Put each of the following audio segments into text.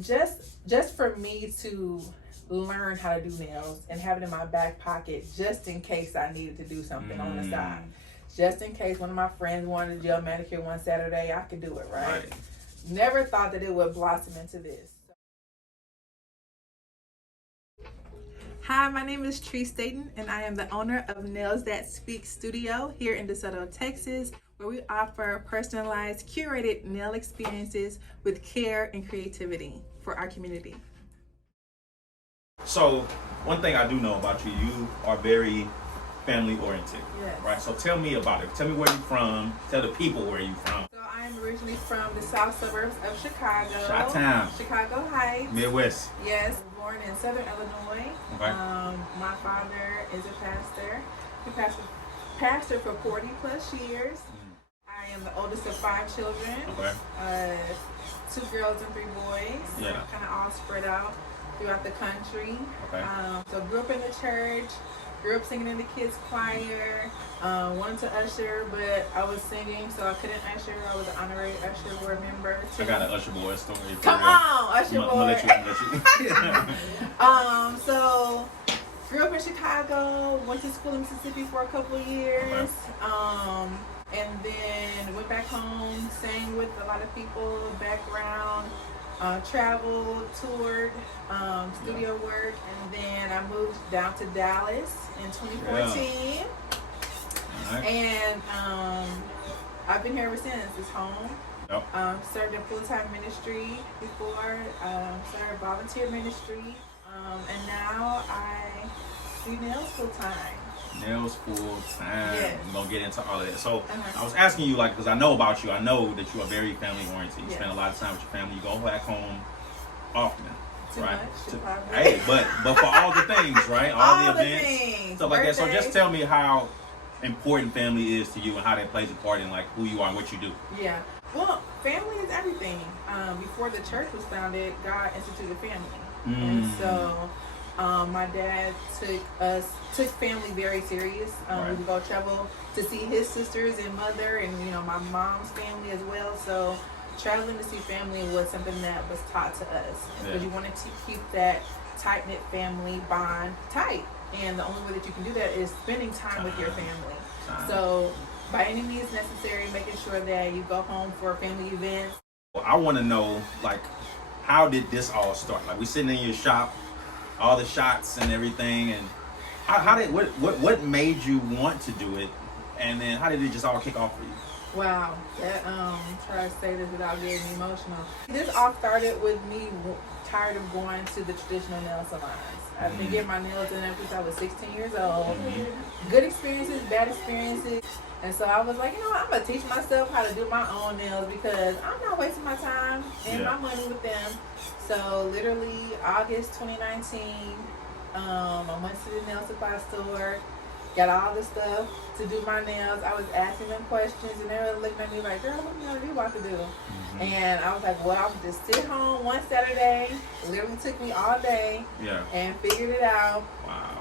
just for me to learn how to do nails and have it in my back pocket just in case I needed to do something on the side. Just in case one of my friends wanted a gel manicure one Saturday, I could do it, right? Never thought that it would blossom into this. Hi, my name is Latrice Staten, and I am the owner of Nails That Speak Studio here in DeSoto, Texas, where we offer personalized, curated nail experiences with care and creativity for our community. So, one thing I do know about you, you are very family oriented, right? So tell me about it. Tell me where you're from. Tell the people where you're from. So I am originally from the south suburbs of Chicago. Chi-town. Chicago Heights. Midwest. Yes, born in Southern Illinois. Okay. My father is a pastor. He pastored for 40 plus years. I am the oldest of 5 children. Okay. 2 girls and 3 boys. Yeah. Kind of all spread out throughout the country. Okay. So grew up in the church. Grew up singing in the kids choir. Wanted to usher, but I was singing, so I couldn't usher. I was an honorary usher board member. I got an usher boy story. Come on, usher boy. Let you. So grew up in Chicago. Went to school in Mississippi for a couple of years. Okay. And then went back home, sang with a lot of people, background. Traveled, toured, studio work, and then I moved down to Dallas in 2014. Right. And I've been here ever since. It's home. Yep. Served in full-time ministry before, served volunteer ministry, and now I do nails full-time. Nails full time. Yes. We're gonna get into all of that. So I was asking you, like, because I know about you. I know that you are very family oriented. You spend a lot of time with your family. You go back home often, Too right? much, Hey, but for all the things, right? All the events, things, stuff like that. So birthdays. just tell me how important family is to you and how that plays a part in like who you are and what you do. Yeah. Well, family is everything. Before the church was founded, God instituted family, and so. My dad took family very serious. We would go travel to see his sisters and mother, and my mom's family as well. So traveling to see family was something that was taught to us because you wanted to keep that tight knit family bond tight, and the only way that you can do that is spending time with your family. So by any means necessary, making sure that you go home for family events. Well, I want to know, like, how did this all start? Like, we sitting in your shop. All the shots and everything, and how did what made you want to do it, and then how did it just all kick off for you? Wow, that try to say this without getting emotional. This all started with me tired of going to the traditional nail salons. I've been getting my nails done ever since I was 16 years old. Good experiences, bad experiences, and so I was like, I'm gonna teach myself how to do my own nails because I'm not wasting my time and my money with them. So literally August 2019, I went to the nail supply store, got all the stuff to do my nails. I was asking them questions and they were looking at me like, girl, what are you about to do? And I was like, well, I'll just sit home one Saturday. It literally took me all day and figured it out. Wow.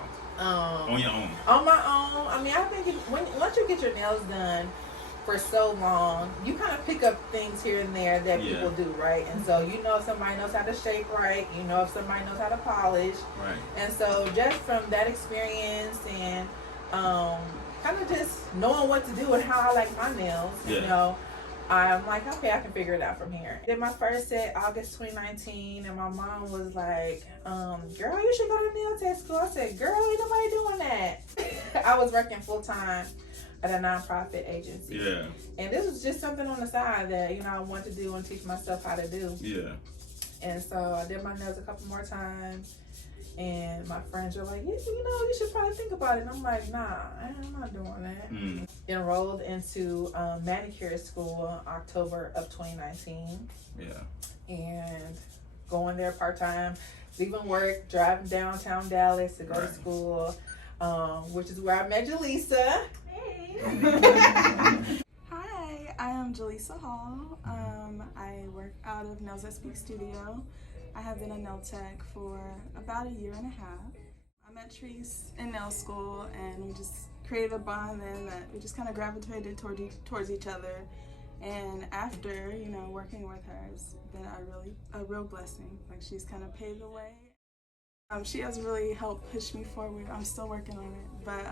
On your own? On my own. I mean, I think once you get your nails done for so long, you kind of pick up things here and there that people do, right? And so if somebody knows how to shape right, if somebody knows how to polish. Right. And so just from that experience and kind of just knowing what to do and how I like my nails, I'm like, okay, I can figure it out from here. Did my first set August 2019, and my mom was like, girl, you should go to nail tech school. I said, girl, ain't nobody doing that. I was working full-time at a nonprofit agency. Yeah. And this was just something on the side that, I wanted to do and teach myself how to do. Yeah. And so I did my nails a couple more times. And my friends were like, you should probably think about it. And I'm like, nah, I'm not doing that. Enrolled into manicure school in October of 2019. Yeah. And going there part-time, leaving work, driving downtown Dallas to go to school, which is where I met Jaleesa. Hey. Hi, I am Jaleesa Hall. I work out of Nails That Speak Studio. I have been a nail tech for about a year and a half. I met Latrice in nail school, and we just created a bond then that we just kind of gravitated towards each other. And after, you know, working with her has been a real blessing. Like, she's kind of paved the way. She has really helped push me forward. I'm still working on it, but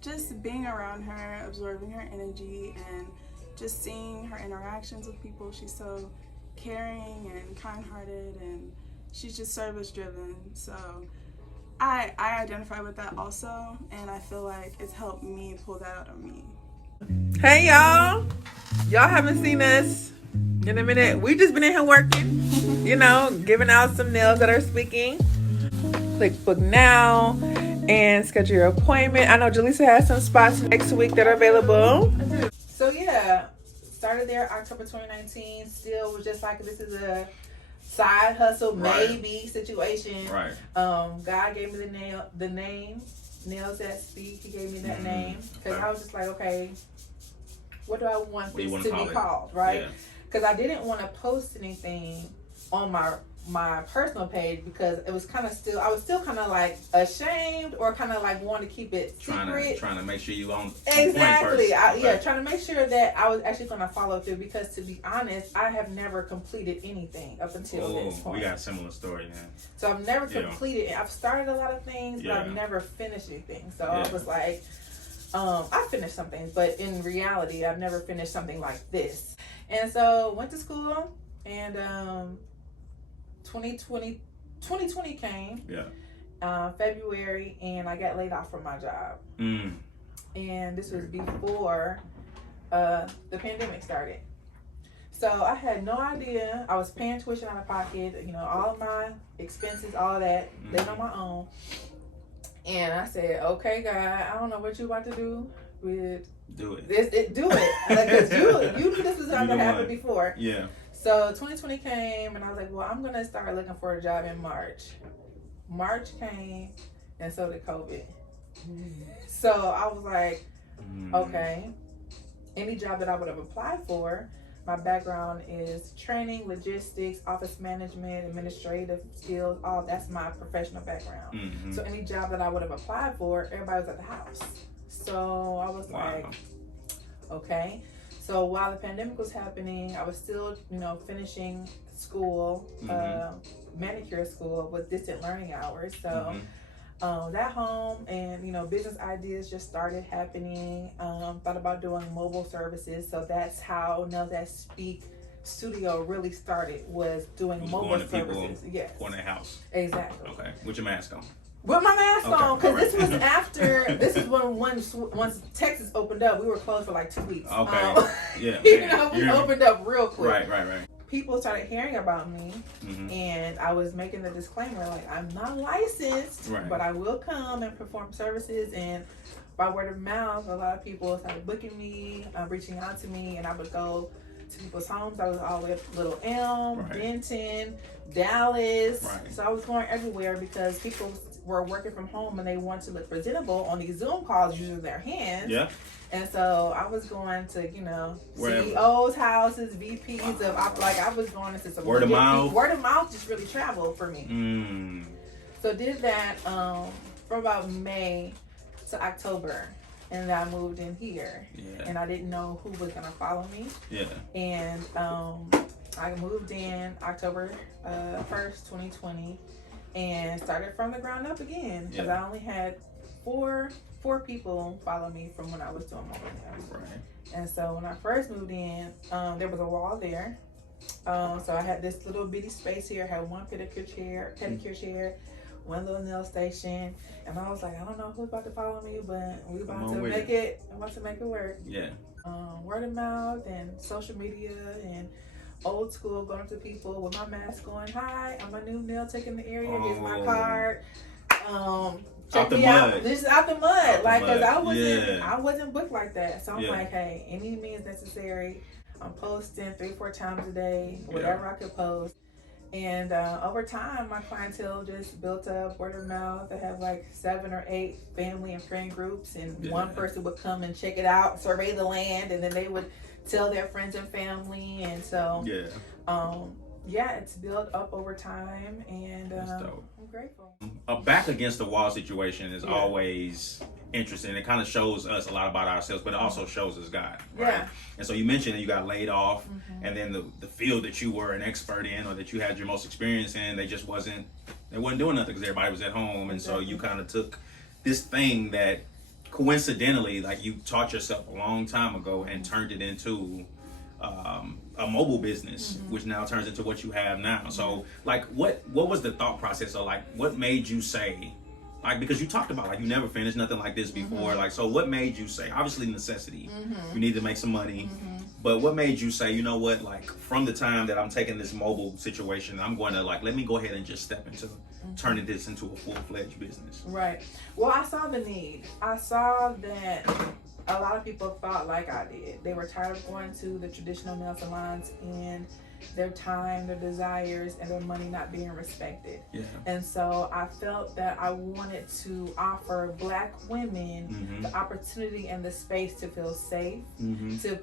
just being around her, absorbing her energy, and just seeing her interactions with people. She's so caring and kind-hearted, and she's just service-driven. So I identify with that also, and I feel like it's helped me pull that out of me. Hey y'all haven't seen us in a minute. We just been in here working, you know, giving out some nails that are speaking. Click book now and schedule your appointment. I know Jaleesa has some spots next week that are available. So yeah, started there October 2019. Still was just like, this is a side hustle, maybe situation. Right. God gave me the name Nails That Speak. He gave me that name because I was just like, okay, what do I want this to be called, right? Because I didn't want to post anything on my personal page because it was kind of I was still kind of like ashamed or kind of like wanting to keep it secret. Trying to make sure you on exactly. Okay. Trying to make sure that I was actually going to follow through because, to be honest, I have never completed anything up until this point. We got a similar story, man. So I've never completed. I've started a lot of things, but I've never finished anything. So I was like, I finished some things, but in reality, I've never finished something like this. And so went to school, and 2020 came, February, and I got laid off from my job. And this was before the pandemic started. So I had no idea. I was paying tuition out of pocket, you know, all of my expenses, all of that, living on my own. And I said, okay, God, I don't know what you about to do with do it. Do it. Because you knew this was going to happen before. Yeah. So 2020 came, and I was like, well, I'm going to start looking for a job in March. March came, and so did COVID. So I was like, okay, any job that I would have applied for, my background is training, logistics, office management, administrative skills, all that's my professional background. So any job that I would have applied for, everybody was at the house. So I was like, okay. So while the pandemic was happening, I was still, you know, finishing school, manicure school with distant learning hours. So that home and, you know, business ideas just started happening. Thought about doing mobile services. So that's how Nails That Speak studio really started, was doing mobile services. Yes. Going to the house. Exactly. Okay. With your mask on. With my mask on, because this was after, this is when once Texas opened up, we were closed for like 2 weeks. Okay. You know, we opened up real quick. Right. People started hearing about me, and I was making the disclaimer, like, I'm not licensed, but I will come and perform services. And by word of mouth, a lot of people started booking me, reaching out to me, and I would go to people's homes. I was all the way up to Little Elm, Denton, Dallas. So I was going everywhere because people were working from home and they wanted to look presentable on these Zoom calls using their hands. Yeah. And so I was going to, you know, CEOs' houses, VPs of, I was going into some word of mouth. Word of mouth just really traveled for me. So did that from about May to October, and then I moved in here. And I didn't know who was gonna follow me. And I moved in October 1st, 2020, and started from the ground up again, because I only had four people follow me from when I was doing mobile nails. And so when I first moved in, there was a wall there. So I had this little bitty space here. I had one pedicure chair, one little nail station, and I was like, I don't know who's about to follow me, but we about to make it. I want to make it work. Word of mouth and social media and old school, going up to people with my mask on. Hi, I'm a new nail tech in the area. Here's my card. Check me out. This is out the mud. Cause I wasn't booked like that. So I'm like, hey, any means necessary. I'm posting 3-4 times a day, whatever I could post. And over time, my clientele just built up, word of mouth. I have like 7 or 8 family and friend groups, and one person would come and check it out, survey the land, and then they would tell their friends and family. And so, Yeah, it's built up over time, and That's dope. I'm grateful. A back against the wall situation is Yeah. always interesting. It kind of shows us a lot about ourselves, but it also shows us God. Right? Yeah. And so you mentioned that you got laid off, and then the field that you were an expert in, or that you had your most experience in, they wasn't doing nothing because everybody was at home. And so you kind of took this thing that coincidentally, like, you taught yourself a long time ago and turned it into a mobile business, which now turns into what you have now. So, like, what was the thought process, or like, what made you say, like, because you talked about, like, you never finished nothing like this before, like, so what made you say, obviously necessity, you need to make some money, but what made you say, you know what, like, from the time that I'm taking this mobile situation, I'm going to, like, let me go ahead and just step into turning this into a full-fledged business? Right. Well, I saw the need. I saw that a lot of people felt like I did. They were tired of going to the traditional nail salons and their time, their desires, and their money not being respected. Yeah. And so I felt that I wanted to offer Black women the opportunity and the space to feel safe,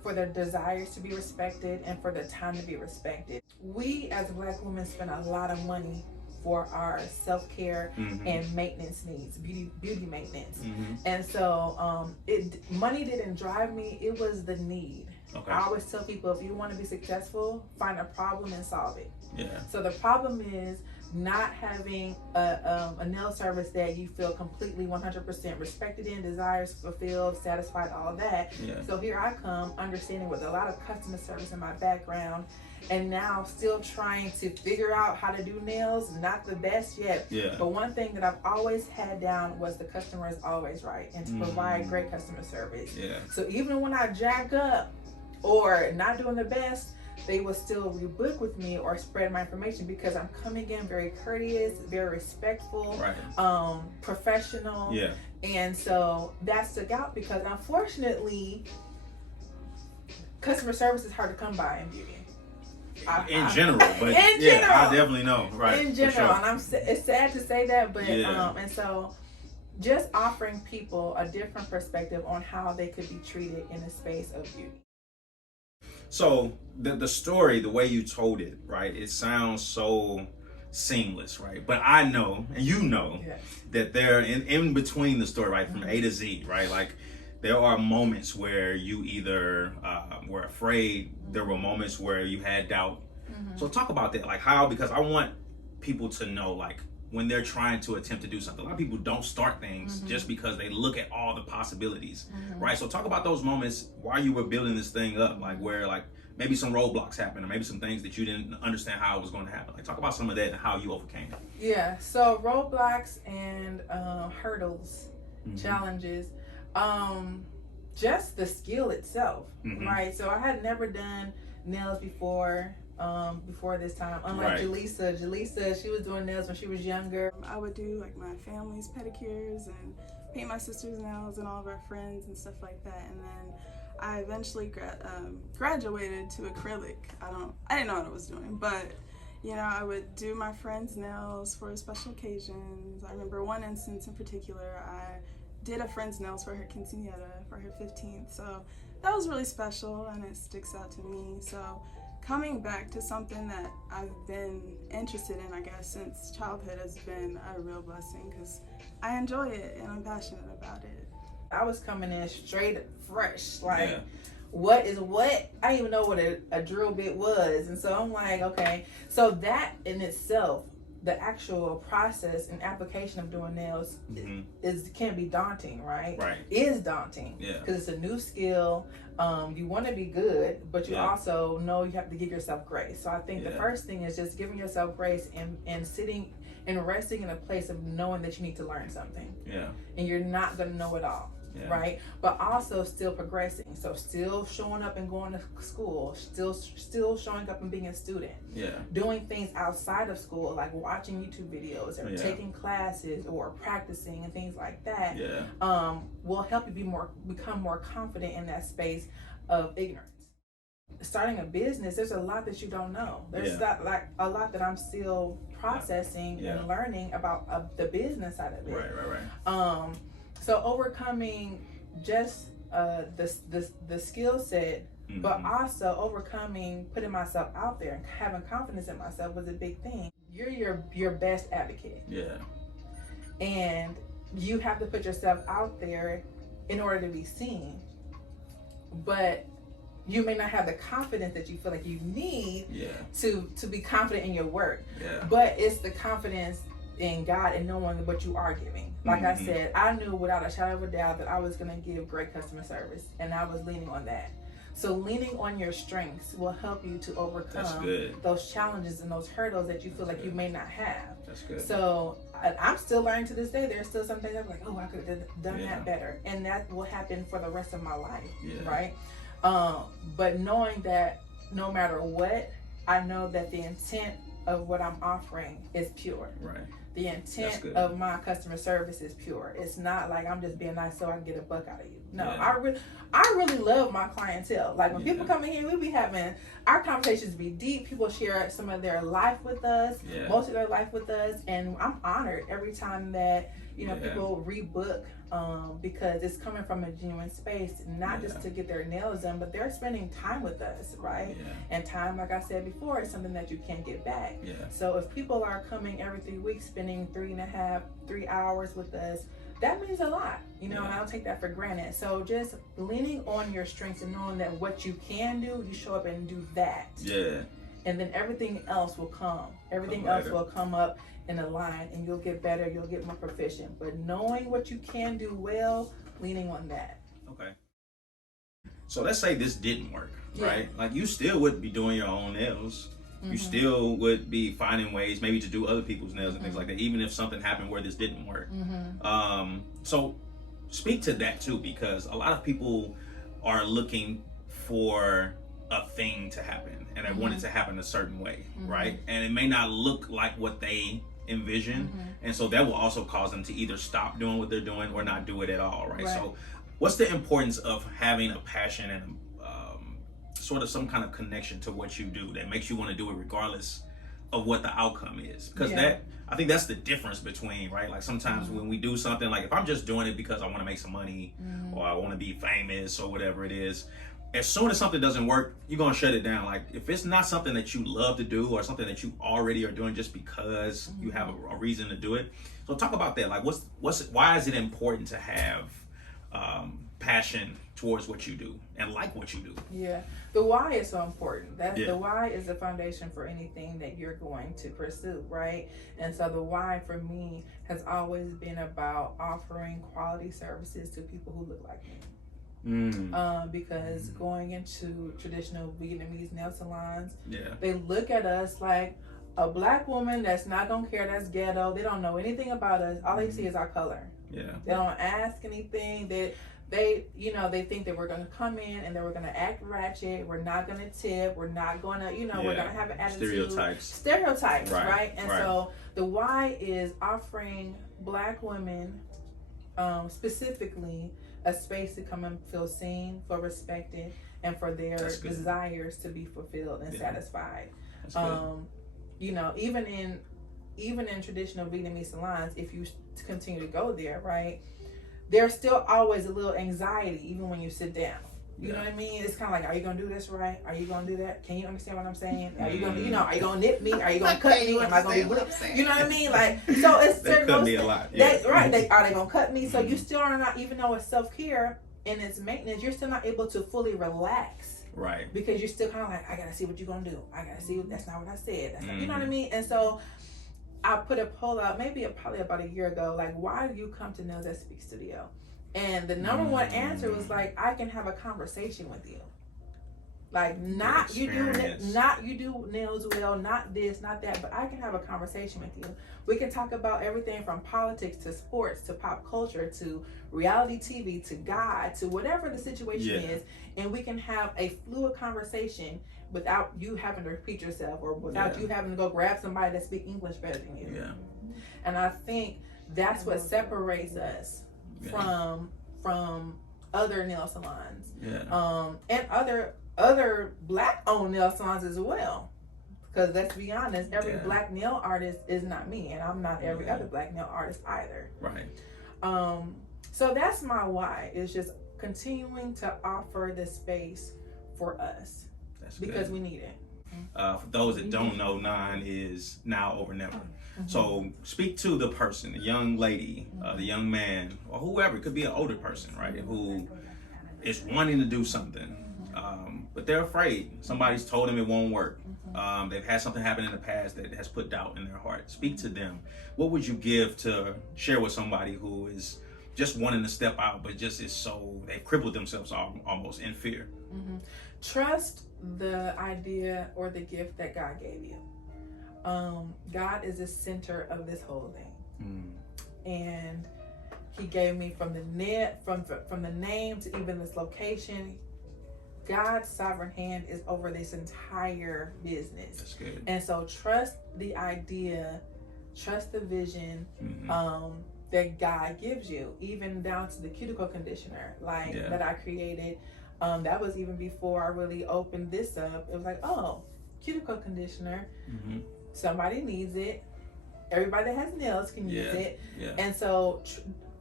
for their desires to be respected, and for their time to be respected. We as Black women spend a lot of money for our self-care and maintenance needs, beauty maintenance. And so money didn't drive me, it was the need. Okay. I always tell people, if you want to be successful, find a problem and solve it. Yeah. So the problem is not having a nail service that you feel completely 100% respected in, desires fulfilled, satisfied, all of that. Yeah. So here I come, understanding with a lot of customer service in my background, and now still trying to figure out how to do nails. Not the best yet. Yeah. But one thing that I've always had down was the customer is always right, and to provide great customer service. Yeah. So even when I jack up or not doing the best, they will still rebook with me or spread my information, because I'm coming in very courteous, very respectful, professional. Yeah. And so that stuck out, because unfortunately, customer service is hard to come by in beauty. In general, but in yeah, general, I definitely know, right? In general, for sure. and it's sad to say that, but Yeah. and so just offering people a different perspective on how they could be treated in the space of beauty. So the story, the way you told it, right? It sounds so seamless, right? But I know, and you know, Yes. that there in between the story, right, from A to Z, right? Like, there are moments where you either were afraid. There were moments where you had doubt. So talk about that, like, how, because I want people to know, like, when they're trying to attempt to do something, a lot of people don't start things just because they look at all the possibilities, right? So talk about those moments while you were building this thing up, like, where, like, maybe some roadblocks happened, or maybe some things that you didn't understand how it was going to happen. Like, talk about some of that and how you overcame it. Yeah, so roadblocks and hurdles, challenges, just the skill itself, right? So I had never done nails before this time, unlike Jaleesa, she was doing nails when she was younger. I would do like my family's pedicures and paint my sister's nails and all of our friends and stuff like that. And then I eventually graduated to acrylic. I didn't know what I was doing, but you know, I would do my friends' nails for special occasions. I remember one instance in particular, I did a friend's nails for her quinceañera, for her 15th. So that was really special, and it sticks out to me. So coming back to something that I've been interested in, I guess, since childhood has been a real blessing, because I enjoy it and I'm passionate about it. I was coming in straight fresh, like, what is what? I didn't even know what a drill bit was. And so I'm like, okay. So that in itself, the actual process and application of doing nails can be daunting, right? Right. Is daunting. Yeah. Because it's a new skill. You want to be good, but you also know you have to give yourself grace. So I think the first thing is just giving yourself grace and sitting and resting in a place of knowing that you need to learn something. Yeah. And you're not going to know it all. Yeah. Right, but also still progressing. So still showing up and going to school, still showing up and being a student. Yeah, doing things outside of school, like watching YouTube videos or taking classes or practicing and things like that. Yeah, will help you become more confident in that space of ignorance. Starting a business, there's a lot that you don't know. There's like a lot that I'm still processing and learning about the business side of it. Right. So overcoming just the skill set but also overcoming, putting myself out there and having confidence in myself was a big thing. You're your best advocate. Yeah. And you have to put yourself out there in order to be seen. But you may not have the confidence that you feel like you need to be confident in your work. Yeah. But it's the confidence in God and knowing what you are giving. Like I said, I knew without a shadow of a doubt that I was going to give great customer service, and I was leaning on that. So leaning on your strengths will help you to overcome those challenges and those hurdles that you feel like you may not have. That's good. So I'm still learning to this day. There's still some things I'm like, oh, I could have done that better. And that will happen for the rest of my life, right? But knowing that no matter what, I know that the intent of what I'm offering is pure. Right. The intent of my customer service is pure. It's not like I'm just being nice so I can get a buck out of you. No, I really love my clientele. Like when people come in here, we be having our conversations be deep. People share some of their life with us, most of their life with us, and I'm honored every time that people rebook because it's coming from a genuine space, not just to get their nails done, but they're spending time with us, right? And time, like I said before, is something that you can't get back. So if people are coming every 3 weeks, spending 3 hours with us, that means a lot, and I don't take that for granted. So just leaning on your strengths and knowing that what you can do, you show up and do that. And then everything else will come. Everything else will come up in a line, and you'll get better, you'll get more proficient. But knowing what you can do well, leaning on that. Okay. So let's say this didn't work, right? Like you still would be doing your own nails. You still would be finding ways maybe to do other people's nails and things like that, even if something happened where this didn't work. So speak to that too, because a lot of people are looking for a thing to happen and they want it to happen a certain way, right? And it may not look like what they envision, and so that will also cause them to either stop doing what they're doing or not do it at all, right? So what's the importance of having a passion and sort of some kind of connection to what you do that makes you want to do it regardless of what the outcome is? Because I think that's the difference between, right? Like sometimes when we do something, like if I'm just doing it because I want to make some money or I want to be famous or whatever it is, as soon as something doesn't work, you're going to shut it down. Like if it's not something that you love to do or something that you already are doing just because you have a reason to do it. So talk about that. Like why is it important to have passion towards what you do and like what you do? The why is so important. The why is the foundation for anything that you're going to pursue, right? And so the why for me has always been about offering quality services to people who look like me. Because going into traditional Vietnamese nail salons, they look at us like a black woman that's not gonna care, that's ghetto. They don't know anything about us. All they see is our color. They don't ask anything. They think that we're gonna come in and that we're gonna act ratchet. We're not gonna tip. We're not gonna, we're gonna have an attitude. Stereotypes, right? And so the why is offering black women, specifically, a space to come and feel seen, feel respected, and for their desires to be fulfilled and satisfied. Even in traditional Vietnamese salons, if you continue to go there, right, there's still always a little anxiety even when you sit down. You know what I mean? It's kind of like, are you gonna do this right? Are you gonna do that? Can you understand what I'm saying? Are you gonna, are you gonna nip me? Are you gonna cut me? Am I gonna be whipped? You know what I mean? Like, so it's they cut me a lot. Are they gonna cut me? So you still are not, even though it's self-care and it's maintenance, you're still not able to fully relax. Right. Because you're still kind of like, I gotta see what you're gonna do. I gotta see, that's not what I said. That's not, you know what I mean? And so I put a poll out probably about a year ago, like, why do you come to Nails That Speak Studio? And the number one answer was like, I can have a conversation with you. Like, not you do nails well, not this, not that, but I can have a conversation with you. We can talk about everything from politics to sports to pop culture to reality TV to God to whatever the situation is, and we can have a fluid conversation without you having to repeat yourself or without you having to go grab somebody that speaks English better than you. And I think that's what separates us from other nail salons, and other black owned nail salons as well. Because let's be honest, every black nail artist is not me, and I'm not every other black nail artist either. Right. So that's my why, is just continuing to offer the space for us. That's because good. we need it. For those that don't know, 9 is now over never. So speak to the person, the young lady, the young man, or whoever. It could be an older person, right, who is wanting to do something, but they're afraid. Somebody's told them it won't work. They've had something happen in the past that has put doubt in their heart. Speak to them. What would you give to share with somebody who is just wanting to step out, but just is so, they've crippled themselves almost in fear? Trust the idea or the gift that God gave you. God is the center of this whole thing, and He gave me from the name to even this location. God's sovereign hand is over this entire business. That's good. And so trust the idea, trust the vision that God gives you, even down to the cuticle conditioner that I created. That was even before I really opened this up. It was like, oh, cuticle conditioner. Somebody needs it. Everybody that has nails can use it. And so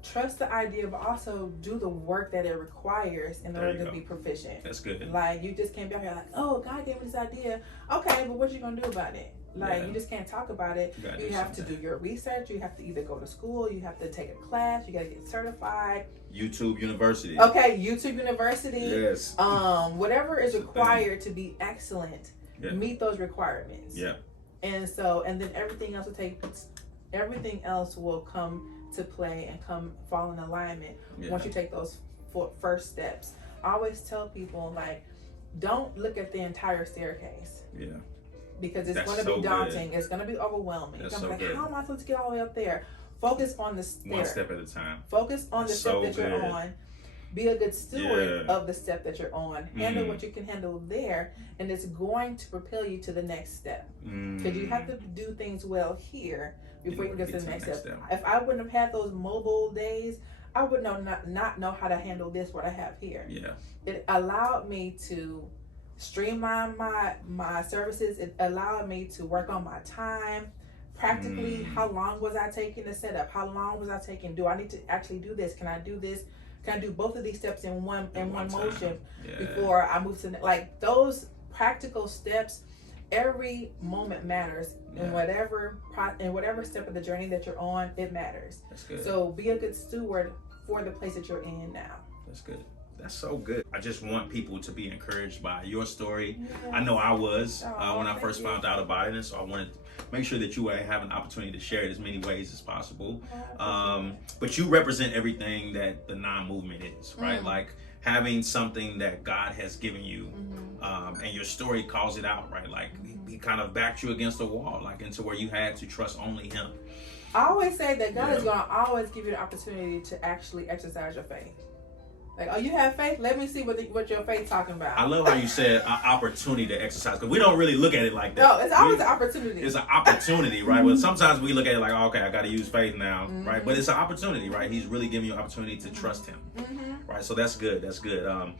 trust the idea, but also do the work that it requires in order to be proficient. That's good. Like, you just can't be out here like, oh, God gave me this idea. Okay, but what you gonna do about it? Like, you just can't talk about it. You have to do your research. You have to either go to school, you have to take a class, you gotta get certified. YouTube University. Okay, YouTube University. Yes. Whatever is required to be excellent, meet those requirements. And then everything else will come to play and fall in alignment once you take those first steps. I always tell people, like, don't look at the entire staircase. Because it's going to be daunting. It's going to be overwhelming. You're going to be like, how am I supposed to get all the way up there? Focus on the stair. One step at a time. Focus on the step that you're on. Be a good steward of the step that you're on. Handle what you can handle there, and it's going to propel you to the next step. Because you have to do things well here before you can get to the next step. If I wouldn't have had those mobile days, I would not know how to handle this, what I have here. It allowed me to streamline my services. It allowed me to work on my time. Practically, how long was I taking to set up? How long was I taking? Do I need to actually do this? Can I do this? Can I do both of these steps in one motion before I move to like those practical steps? Every moment matters, and whatever step of the journey that you're on, it matters. That's good. So be a good steward for the place that you're in now. That's good. That's so good. I just want people to be encouraged by your story. I know I was when I first found out about it, and so I wanted to make sure that you have an opportunity to share it as many ways as possible. But you represent everything that the non-movement is, right? Like having something that God has given you, and your story calls it out, right? Like he kind of backed you against the wall, like into where you had to trust only Him. I always say that God is going to always give you the opportunity to actually exercise your faith. Like, oh, you have faith? Let me see what your faith talking about. I love how you said opportunity to exercise, because we don't really look at it like that. No, it's always an opportunity. It's an opportunity, right? But sometimes we look at it like, oh, okay, I got to use faith now, right? But it's an opportunity, right? He's really giving you an opportunity to trust Him, right? So that's good. That's good.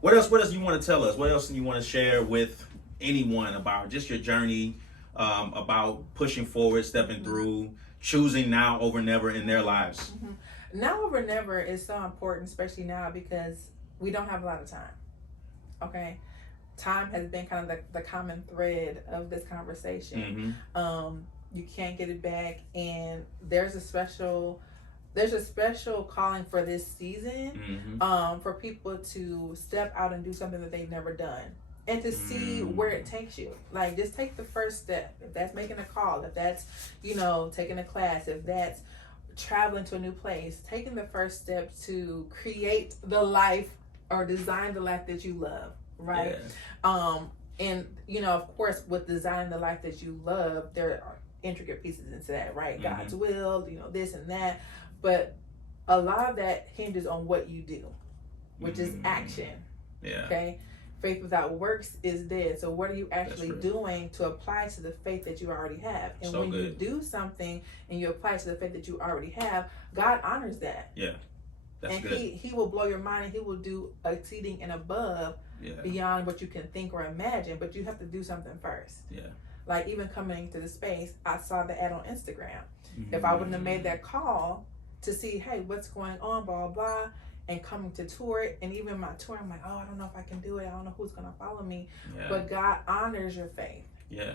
What else do you want to tell us? What else do you want to share with anyone about just your journey, about pushing forward, stepping through, choosing now over never in their lives? Now over never is so important, especially now because we don't have a lot of time. Okay, time has been kind of the common thread of this conversation. You can't get it back, and there's a special calling for this season, for people to step out and do something that they've never done, and to see where it takes you. Like, just take the first step. If that's making a call, if that's taking a class, if that's traveling to a new place, taking the first step to create the life or design the life that you love, right? And of course, with designing the life that you love, there are intricate pieces into that, right? God's will, this and that, but a lot of that hinges on what you do, which is action. Okay, faith without works is dead. So what are you actually doing to apply to the faith that you already have? And so when you do something and you apply to the faith that you already have, God honors that. That's good. He will blow your mind, and He will do exceeding and above beyond what you can think or imagine. But you have to do something first. Like, even coming to the space, I saw the ad on Instagram. If I wouldn't have made that call to see, hey, what's going on, blah, blah, and coming to tour it. And even my tour, I'm like, oh, I don't know if I can do it. I don't know who's gonna follow me. Yeah. But God honors your faith. Yeah.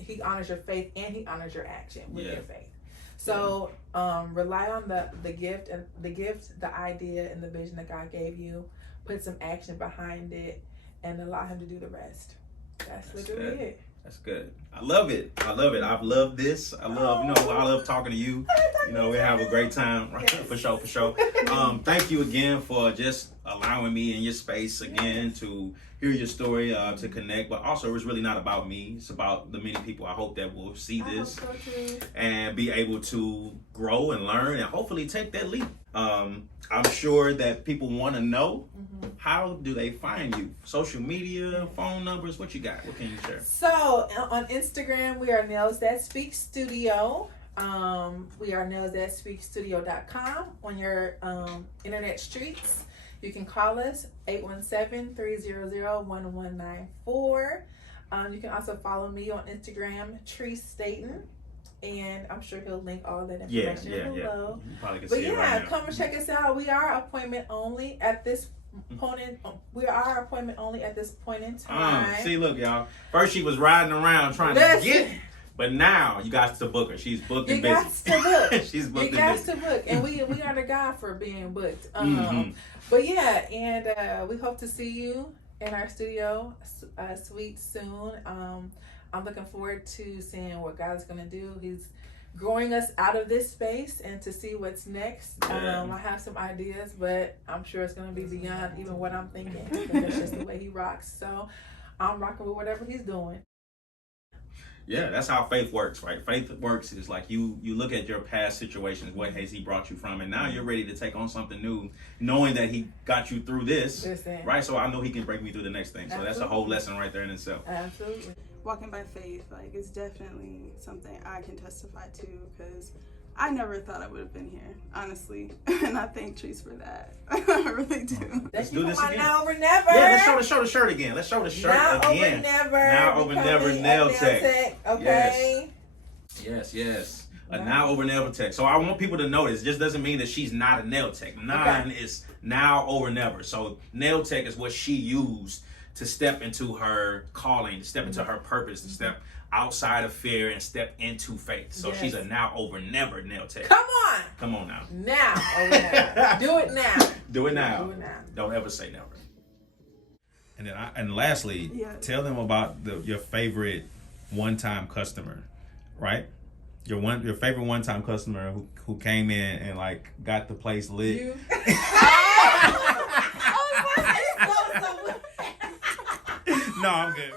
He honors your faith, and he honors your action with Yeah. your faith. So rely on the gift, the idea, and the vision that God gave you. Put some action behind it, and allow him to do the rest. That's literally good. it. That's good. I love it. I've loved this. I love talking to you. We have a great time. Right? Yes. For sure. Thank you again for just allowing me in your space again to hear your story, to connect. But also, it's really not about me. It's about the many people I hope that will see this and be able to grow and learn and hopefully take that leap. I'm sure that people want to know, how do they find you? Social media, phone numbers, what you got? What can you share? So on Instagram, we are Nails That Speak Studio. We are nailsthatspeakstudio.com on your internet streets. You can call us 817-300-1194. You can also follow me on Instagram, Latrice Staten. And I'm sure he'll link all that information below. You probably can But see it right now. come and check us out. We are appointment only at this point in time. See, look, y'all. First she was riding around trying to get, but now you got to book her. She's booked and busy. You got to book. She's booked you and got busy. to book, and we honor God for being booked. But yeah, and we hope to see you in our studio suite soon. I'm looking forward to seeing what God is going to do. He's growing us out of this space and to see what's next. I have some ideas, but I'm sure it's going to be beyond even what I'm thinking. That's just the way he rocks. So I'm rocking with whatever he's doing. Yeah, that's how faith works, right? Faith works is like you look at your past situations, what has he brought you from, and now you're ready to take on something new, knowing that he got you through this, right? So I know he can break me through the next thing. So that's a whole lesson right there in itself. Absolutely. Walking by faith, like, it's definitely something I can testify to, because I never thought I would have been here, honestly. And I thank Latrice for that. I really do. Let's do this again. Now over never. Yeah, let's show the shirt again. Let's show the shirt now again. Over never. Now over never nail tech. Okay. Yes. A now over never tech. So I want people to notice. It just doesn't mean that she's not a nail tech. Nine is now over never. So nail tech is what she used to step into her calling, to step into her purpose, to step outside of fear and step into faith. So she's a now over never nail tech. Come on. Come on now. Now over never. Do it now. Do it now. Do it now. Don't ever say never. And then lastly, tell them about your favorite one-time customer, right? Your favorite one-time customer who came in and like got the place lit. You. No, I'm good.